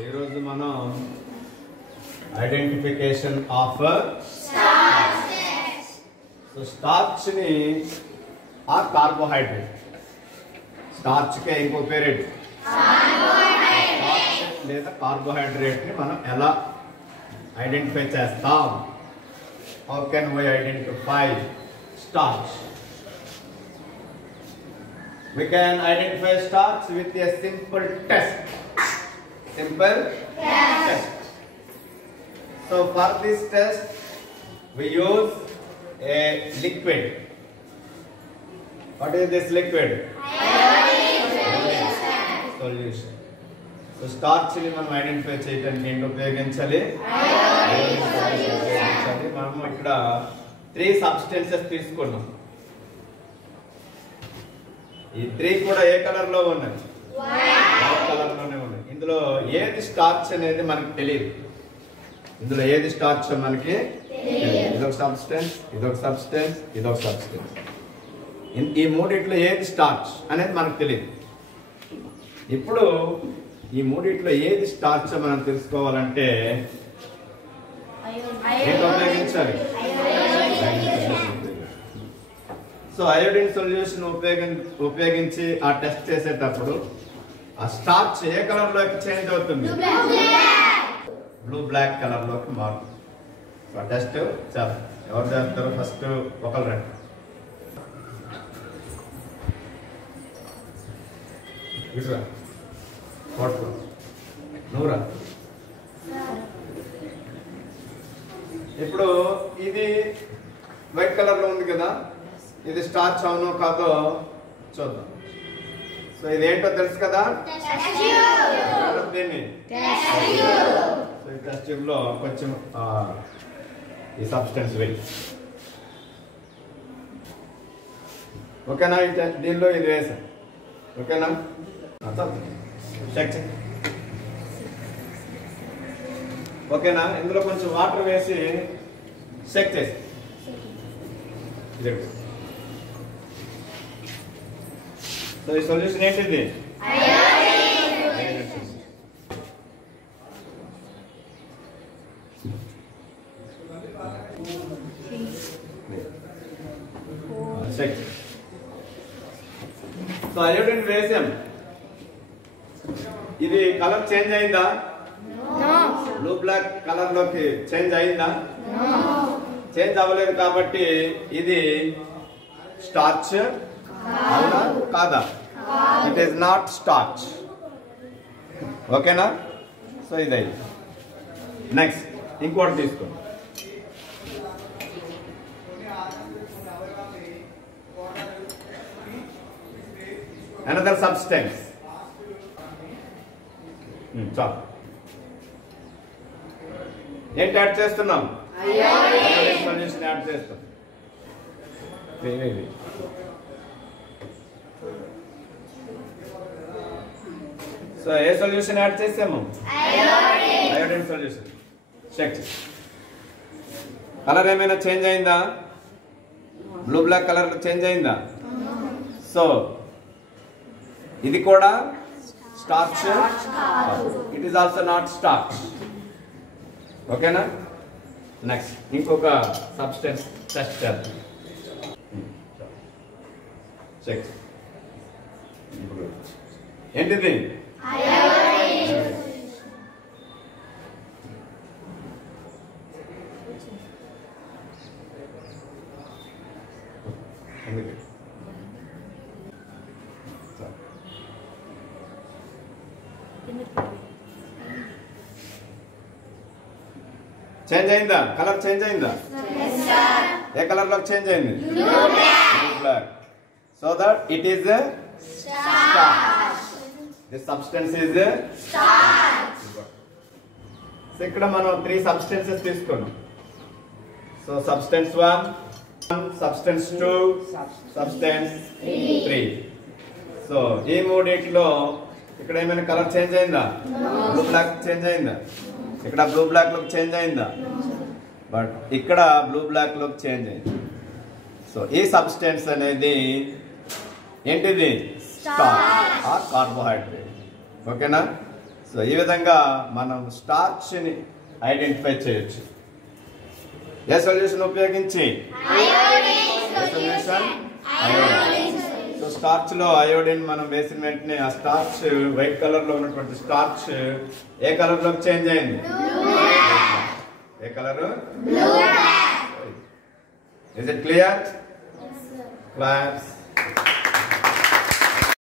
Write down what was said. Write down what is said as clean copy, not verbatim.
ఈరోజు మనం identification of starch ని ఆ కార్బోహైడ్రేట్ స్టార్చ్ కే ఇంకో పేరేంటి లేదా కార్బోహైడ్రేట్ ని మనం ఎలా ఐడెంటిఫై చేస్తాం? How can we identify starch? We can identify starch with a simple test. Simple test. So for this test, we use a liquid. What is this liquid? Solution. So starch ni మనం identify చేయడానికి ఏంటి ఉపయోగించాలి? మనం ఇక్కడ 3 substances తీసుకున్నాం. ఈ 3 కూడా ఏ colour లో ఉన్నాయి? వైట్ కలర్ లోనే ఉన్నాయి. ఇందులో ఏది స్టార్చ్ అనేది మనకు తెలియదు. ఇందులో ఏది స్టార్చ్ మనకి ఇదొక సబ్స్టెన్స్, ఇదొక సబ్స్టెన్స్, ఇదొక సబ్స్టెన్స్. ఈ మూడిట్లో ఏది స్టార్చ్ అనేది మనకు తెలియదు. ఇప్పుడు ఈ మూడిట్లో ఏది స్టార్చ్ మనం తెలుసుకోవాలంటే ఏంటి ఉపయోగించాలి? సో అయోడిన్ సొల్యూషన్ ఉపయోగించి ఆ టెస్ట్ చేసేటప్పుడు ఆ స్టార్చ్ ఏ కలర్ లోకి చేంజ్ అవుతుంది? బ్లూ బ్లాక్ కలర్ లోకి మారుతుంది. సో ఆ టెస్ట్ చాలా ఎవరు చేస్తారు? ఫస్ట్ ఒకరు రండి. నూరా ఇప్పుడు ఇది వైట్ కలర్ లో ఉంది కదా, ఇది స్టార్చ్ అవునో కాదో చూద్దాం. సో ఇదేంటో తెలుసు కదా, దీన్ని టెస్ట్ ట్యూబ్ లో కొంచెం ఈ సబ్స్టెన్స్ వేయి. ఓకేనా? దీనిలో ఇది వేసాం. ఓకేనా? Check check. ఓకేనా? ఇందులో కొంచెం వాటర్ వేసి చెక్ చేసి సో ఈ సొల్యూషన్ ఏంటిది? సో అయోడిన్ వేసాం. ఇది కలర్ చేంజ్ అయిందా? బ్లూ బ్లాక్ కలర్ లోకి చేంజ్ అయిందా? చేంజ్ అవ్వలేదు. కాబట్టి ఇది స్టార్చ్ అవునా కాదా? It is not starch. ఓకేనా? సో ఇది నెక్స్ట్ ఇంకోటి తీసుకోండి. Another substance. చాలు. ఏంటి యాడ్ చేస్తున్నాం? సొల్యూషన్ యాడ్ చేస్తాం. సో ఏ సొల్యూషన్ యాడ్ చేసాము? Iodine solution. చెక్. కలర్ ఏమైనా చేంజ్ అయిందా? బ్లూ బ్లాక్ కలర్ చేంజ్ అయిందా? సో ఇది కూడా starch. It is also not starch. ఓకేనా? నెక్స్ట్ ఇంకొక సబ్స్టెన్స్ టెస్ట్ చేద్దాం. చెక్. ఏంటిది? చేంజ్ అయిందా? కలర్ చేంజ్ అయిందా? ఏ కలర్ లోకి చేంజ్ అయింది? Blue black. So that it is starch. This substance is starch. So ఇక్కడ మనం 3 సబ్స్టెన్సెస్ తీసుకున్నాం. So substance 1, substance 2, substance 3. So ఈ మూడిట్లో ఇక్కడ ఏమైనా కలర్ చేంజ్ అయిందా? బ్లూ బ్లాక్ చేంజ్ అయిందా? ఇక్కడ బ్లూ బ్లాక్ లోకి చేంజ్ అయిందా? బట్ ఇక్కడ బ్లూ బ్లాక్ లోకి చేంజ్ అయింది. సో ఈ సబ్స్టెన్స్ అనేది ఏంటిది? Starch or carbohydrate. ఓకేనా? సో ఈ విధంగా మనం స్టార్చ్ ని ఐడెంటిఫై చేయొచ్చు. ఏ సొల్యూషన్ ఉపయోగించి? Solution iodine. సో స్టార్చ్ లో అయోడిన్ మనం వేసిన వెంటనే ఆ స్టార్చ్ వైట్ కలర్ లో ఉన్నటువంటి స్టార్చ్ ఏ కలర్ లోకి చేంజ్ అయింది? ఏ colour? Is it clear? Claps.